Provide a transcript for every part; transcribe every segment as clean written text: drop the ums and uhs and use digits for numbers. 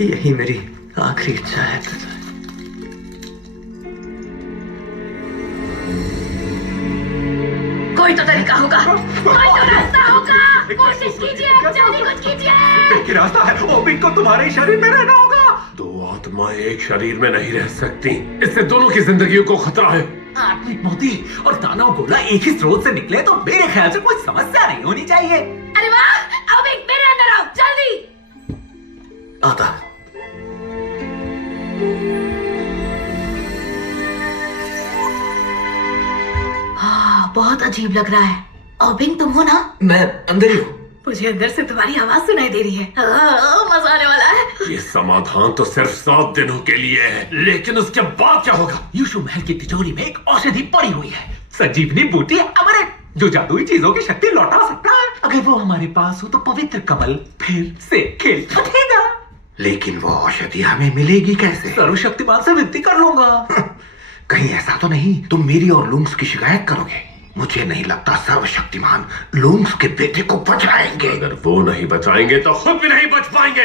यही मेरी आखिरी इच्छा है। कोई तो तरीका होगा, कोई तो रास्ता होगा। कोशिश कीजिए, जल्दी कुछ कीजिए। एक ही रास्ता है, ओबिंग को तुम्हारे शरीर में रहना होगा। दो आत्माएं एक शरीर में नहीं रह सकती, इससे दोनों की जिंदगियों को खतरा है। आत्मिक मोती और दानव गोला एक ही स्रोत से निकले तो मेरे ख्याल से कोई समस्या नहीं होनी चाहिए। अरे वाह, अब एक मेरे अंदर आओ, जल्दी। आता हाँ, बहुत अजीब लग रहा है। ओबिंग तुम हो ना? मैं अंदर ही हूँ। मुझे अंदर से तुम्हारी आवाज सुनाई दे रही है। मजा आने वाला है। ये समाधान तो सिर्फ 7 दिनों के लिए है, लेकिन उसके बाद क्या होगा? यूशु महल की तिजोरी में एक औषधि पड़ी हुई है, संजीवनी बूटी अमृत, जो जादुई चीजों की शक्ति लौटा सकता है। अगर वो हमारे पास हो तो पवित्र कमल फिर से खिल उठेगा। लेकिन वो औषधि हमें मिलेगी कैसे? सर्वशक्तिमान से विनती कर लूंगा। कहीं ऐसा तो नहीं तुम मेरी और लूंग्स की शिकायत करोगे? मुझे नहीं लगता सर्वशक्तिमान लूंग्स के बेटे को बचाएंगे। अगर वो नहीं बचाएंगे तो खुद भी नहीं बच पाएंगे।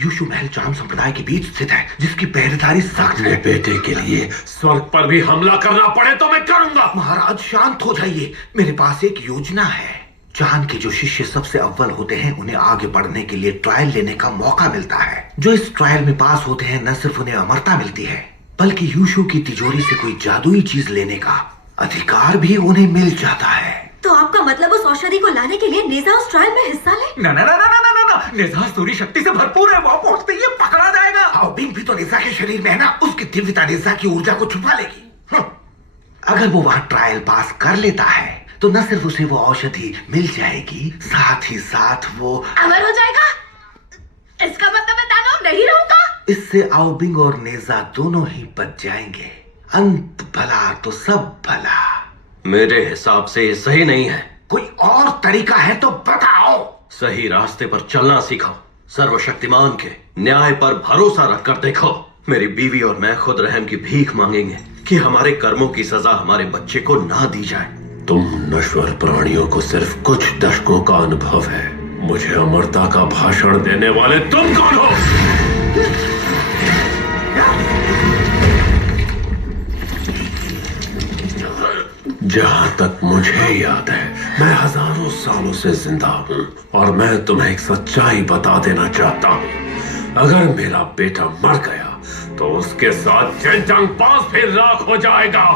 यूशु महल चाम संप्रदाय के बीच स्थित है, जिसकी पहरेदारी सख्त अपने है। बेटे के लिए स्वर्ग पर भी हमला करना पड़े तो मैं करूंगा। महाराज शांत हो जाइए, मेरे पास एक योजना है। चांद के जो शिष्य सबसे अव्वल होते हैं उन्हें आगे बढ़ने के लिए ट्रायल लेने का मौका मिलता है। जो इस ट्रायल में पास होते हैं न सिर्फ उन्हें अमरता मिलती है, बल्कि यूशु की तिजोरी से कोई जादुई चीज लेने का अधिकार भी उन्हें मिल जाता है। तो आपका मतलब उस औषधि को लाने के लिए नेजा उस ट्रायल में हिस्सा ले? ना ना ना ना ना ना ना, नेजा सूर्य शक्ति से भरपूर है, वहां पहुंचते ही ये पकड़ा जाएगा। ओबिंग भी तो निजा के शरीर में है ना, उसकी दिव्यता निजा की ऊर्जा को छुपा लेगी। अगर वो वहां ट्रायल पास कर लेता है तो न सिर्फ उसे वो औषधि मिल जाएगी, साथ ही साथ वो अमर हो जाएगा। इसका मतलब मैं दानव नहीं रहूंगा। इससे ओबिंग और नेजा दोनों ही बच जाएंगे। अंत भला तो सब भला। मेरे हिसाब से ये सही नहीं है। कोई और तरीका है तो बताओ। सही रास्ते पर चलना सीखो, सर्वशक्तिमान के न्याय पर भरोसा रखकर देखो। मेरी बीवी और मैं खुद रहम की भीख मांगेंगे कि हमारे कर्मों की सजा हमारे बच्चे को ना दी जाए। तुम नश्वर प्राणियों को सिर्फ कुछ दशकों का अनुभव है, मुझे अमरता का भाषण देने वाले तुम कौन हो? जहां तक मुझे याद है मैं हजारों सालों से जिंदा हूं और मैं तुम्हें एक सच्चाई बता देना चाहता हूं। अगर मेरा बेटा मर गया तो उसके साथ जेंजांग पास फिर राख हो जाएगा।